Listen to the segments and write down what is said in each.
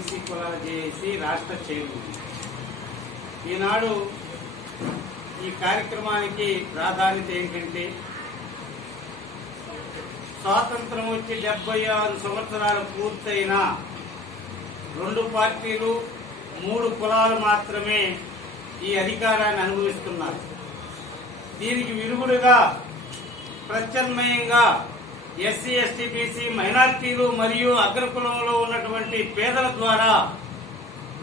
BC కులాల JAC రాష్ట్ర chairman. ఈనాడు ఈ కార్యక్రమానికి ప్రాధాన్యత ఏంటంటే స్వాతంత్రం వచ్చి డెబ్బై ఆరు సంవత్సరాలు పూర్తయిన రెండు పార్టీలు మూడు కులాలు మాత్రమే ఈ అధికారాన్ని అనుభవిస్తున్నారు. దీనికి విరుగుడుగా ప్రత్యామ్నాయంగా ఎస్సీ ఎస్టీ బీసీ మైనార్టీలు మరియు అగ్రకులంలో ఉన్నటువంటి పేదల ద్వారా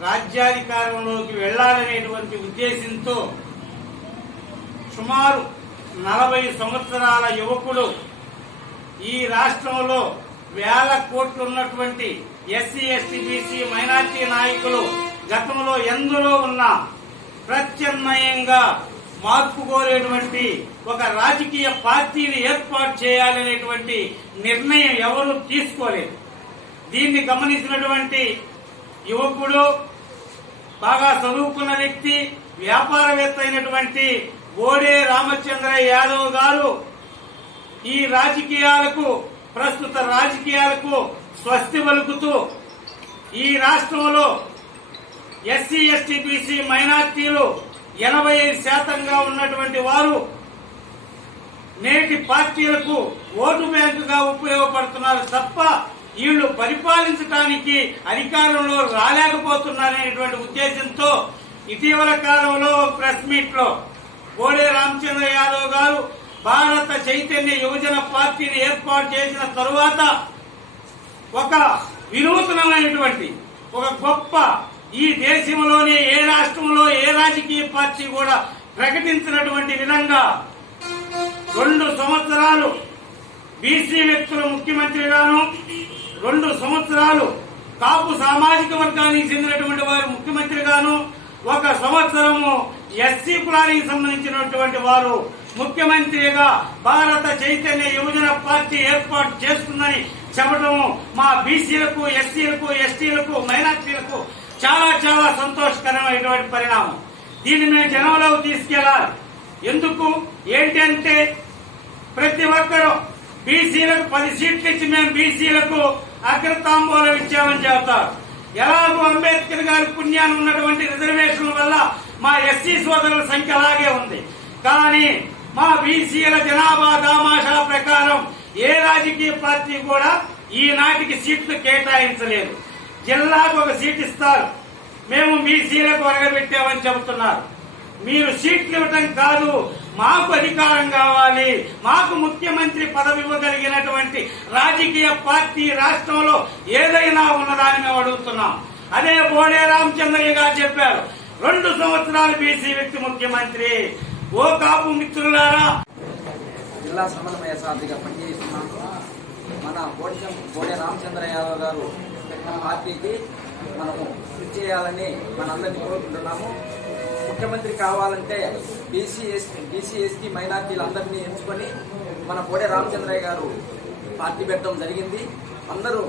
రాజ్యాధికారంలోకి వెళ్ళాలనేటువంటి ఉద్దేశంతో సుమారు నలభై సంవత్సరాల యువకుడు ఈ రాష్ట్రంలో వేల కోట్లు ఉన్నటువంటి ఎస్సీ ఎస్టీ బీసీ మైనార్టీ నాయకులు గతంలో ఎందులో ఉన్నా ప్రత్యామ్నాయంగా మార్పు కోరేటువంటి ఒక రాజకీయ పార్టీని ఏర్పాటు చేయాలనేటువంటి నిర్ణయం ఎవరు తీసుకోలేదు. దీన్ని గమనించినటువంటి యువకుడు బాగా చదువుకున్న వ్యక్తి వ్యాపారవేత్త అయినటువంటి బోడే రామచంద్ర యాదవ్ గారు ఈ రాజకీయాలకు ప్రస్తుత రాజకీయాలకు స్వస్తి పలుకుతూ ఈ రాష్ట్రంలో ఎస్సీ ఎస్టీ బీసీ మైనార్టీలు ఎనభై ఐదు శాతంగా ఉన్నటువంటి వారు నేటి పార్టీలకు ఓటు బ్యాంకుగా ఉపయోగపడుతున్నారు తప్ప వీళ్ళు పరిపాలించడానికి అధికారంలో రాలేకపోతున్నారనేటువంటి ఉద్దేశంతో ఇటీవల కాలంలో ప్రెస్ మీట్లో కోడే రామచంద్ర యాదవ్ గారు భారత చైతన్య యువజన పార్టీని ఏర్పాటు చేసిన తరువాత ఒక వినూతనమైనటువంటి ఒక గొప్ప ఈ దేశంలోనే ఏ రాష్ట్రంలో ఏ రాజకీయ పార్టీ కూడా ప్రకటించినటువంటి విధంగా రెండు సంవత్సరాలు బీసీ వ్యక్తులు ముఖ్యమంత్రిగాను రెండు సంవత్సరాలు కాపు సామాజిక వర్గానికి చెందినటువంటి వారు ముఖ్యమంత్రిగాను ఒక సంవత్సరము ఎస్సీ కులానికి సంబంధించినటువంటి వారు ముఖ్యమంత్రిగా భారత చైతన్య యువజన పార్టీ ఏర్పాటు చేస్తుందని చెప్పడము మా బీసీలకు ఎస్సీలకు ఎస్టీలకు మైనార్టీలకు చాలా చాలా సంతోషకరమైనటువంటి పరిణామం. దీన్ని మేము జనంలోకి తీసుకెళ్ళాలి ఎందుకు? ఏంటంటే ప్రతి ఒక్కరూ బీసీలకు పది సీట్లు ఇచ్చి మేము బీసీలకు అగ్రతాంబూలం ఇచ్చామని చెబుతారు. ఎలాగో అంబేద్కర్ గారి పుణ్యాన్ని ఉన్నటువంటి రిజర్వేషన్ వల్ల మా ఎస్సీ సోదరుల సంఖ్య అలాగే ఉంది. కానీ మా బీసీల జనాభా దామాషా ప్రకారం ఏ రాజకీయ పార్టీ కూడా ఈనాటికి సీట్లు కేటాయించలేదు. జిల్లాకు ఒక సీట్ ఇస్తారు. మేము బీసీలకు ఒరగబెట్టామని చెబుతున్నారు. మీరు సీట్లు ఇవ్వటం కాదు మాకు అధికారం కావాలి మాకు ముఖ్యమంత్రి పదవి ఇవ్వగలిగినటువంటి రాజకీయ పార్టీ రాష్ట్రంలో ఏదైనా ఉన్నదాన్ని మేము అడుగుతున్నాం. అదే బోడే రామచంద్రయ్య గారు చెప్పారు రెండు సంవత్సరాలు బీసీ వ్యక్తి ముఖ్యమంత్రి. ఓ కాపు మిత్రులారా. జిల్లా సమన్వయ సాధిగా పనిచేస్తున్నాము మన బోడి బోడే రామచంద్ర యాదవ్ గారు మన పార్టీకి మనము కృషి చేయాలని మనందరినీ కోరుకుంటున్నాము. ముఖ్యమంత్రి కావాలంటే బీసీ ఎస్టీ బీసీ ఎస్టీ మైనార్టీలందరినీ ఎంచుకొని మన కోడే రామచంద్రయ్య గారు పార్టీ పెట్టడం జరిగింది. అందరూ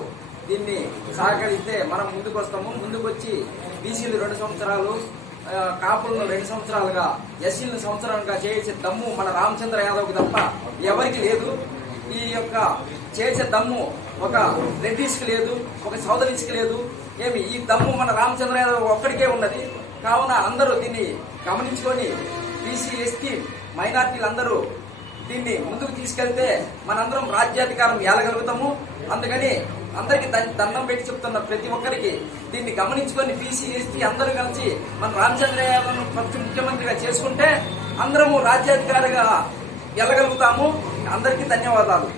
దీన్ని సహకరిస్తే మనం ముందుకు వస్తాము ముందుకు వచ్చి బీసీలు రెండు సంవత్సరాలు కాపులను రెండు సంవత్సరాలుగా ఎస్సీలను సంవత్సరాలుగా చేసే దమ్ము మన రామచంద్ర యాదవ్కి తప్ప ఎవరికి లేదు. ఈ యొక్క చేసే దమ్ము ఒక రెడ్డిస్కి లేదు ఒక సౌదరిస్కి లేదు. ఏమి ఈ దమ్ము మన రామచంద్ర ఒక్కడికే ఉన్నది. కావున అందరూ దీన్ని గమనించుకొని బీసీ ఎస్టీ మైనార్టీలందరూ దీన్ని ముందుకు తీసుకెళ్తే మనందరం రాజ్యాధికారం ఏలగలుగుతాము. అందుకని అందరికి దండం పెట్టి చెప్తున్న ప్రతి ఒక్కరికి దీన్ని గమనించుకొని బీసీ ఎస్టీ అందరూ కలిసి మన రామచంద్రయ్యను యాదవ్ను ఫస్ట్ ముఖ్యమంత్రిగా చేసుకుంటే అందరము రాజ్యాధికారిగా వెళ్ళగలుగుతాము అందరికీ ధన్యవాదాలు.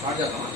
啥叫什么